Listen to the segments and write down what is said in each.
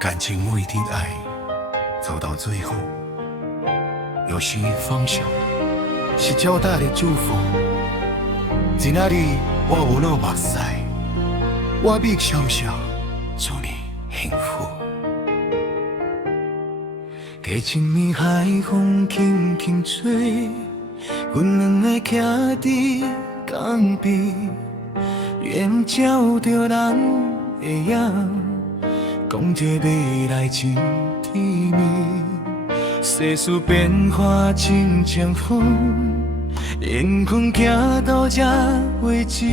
感情不一定爱走到最后，有时放手是较大的祝福。今仔日我有落目屎，我必笑笑祝你幸福。过千年海风轻轻吹，阮两个徛伫江边，远照着人的影。讲这未来真甜蜜，世事变化亲像风，缘分行到这为止。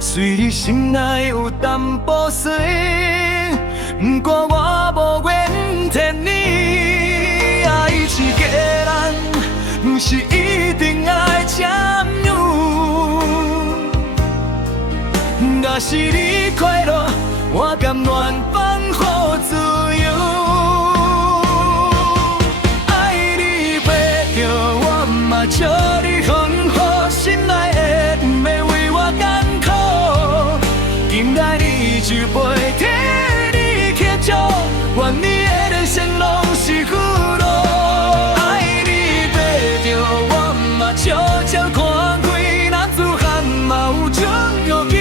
虽你心内有淡薄水，不过我无缘骗你。爱是假人，不是一定爱占有。若是你快乐，我甘愿放乎自由，爱你陪着我嘛，笑你幸福，心内的不免为我艰苦。今仔日就陪替你祈祝，愿你的人生拢是福禄。爱你陪着我嘛，悄悄看开，男子汉嘛有种勇气。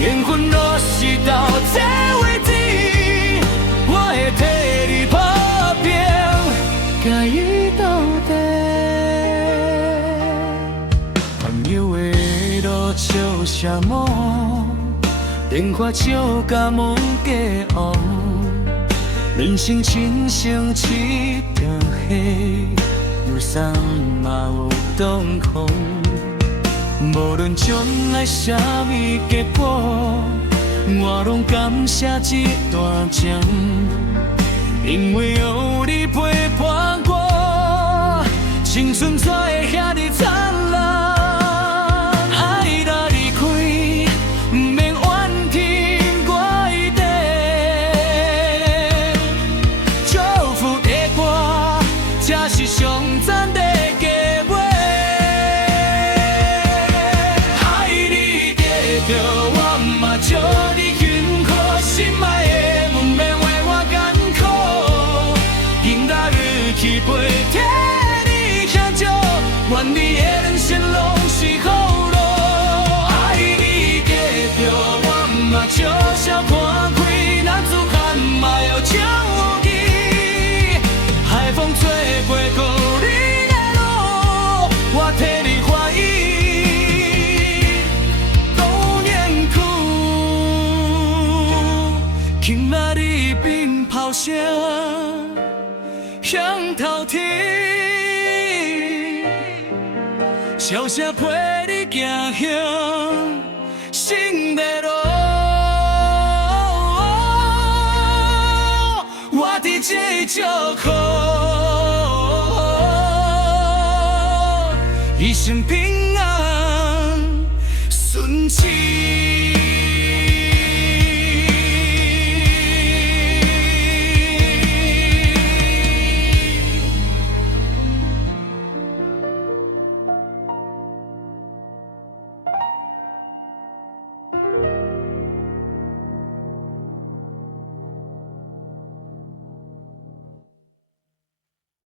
缘分若是到这为止，我会替你打拼，甲伊到底。朋友的路笑什么？电话笑甲梦加黑。人生亲像一条溪，有山嘛有洞空。无论将来什么结果，我拢感谢这段情，因为有你陪伴我，青春才会遐尼灿烂。爱若离开，不免怨天怪地，祝福的歌才是上赞的结尾。祝你幸福，心爱的不免为我艰苦。今仔日去陪替你祈祝，愿你的人生拢是福禄。爱你给着我嘛，笑笑看开，男子汉嘛要讲有义。海风吹过故里的路，我替你欢喜。今仔日鞭炮声响透天，笑声陪你行向新的路。我伫这祝福，一生平安顺气。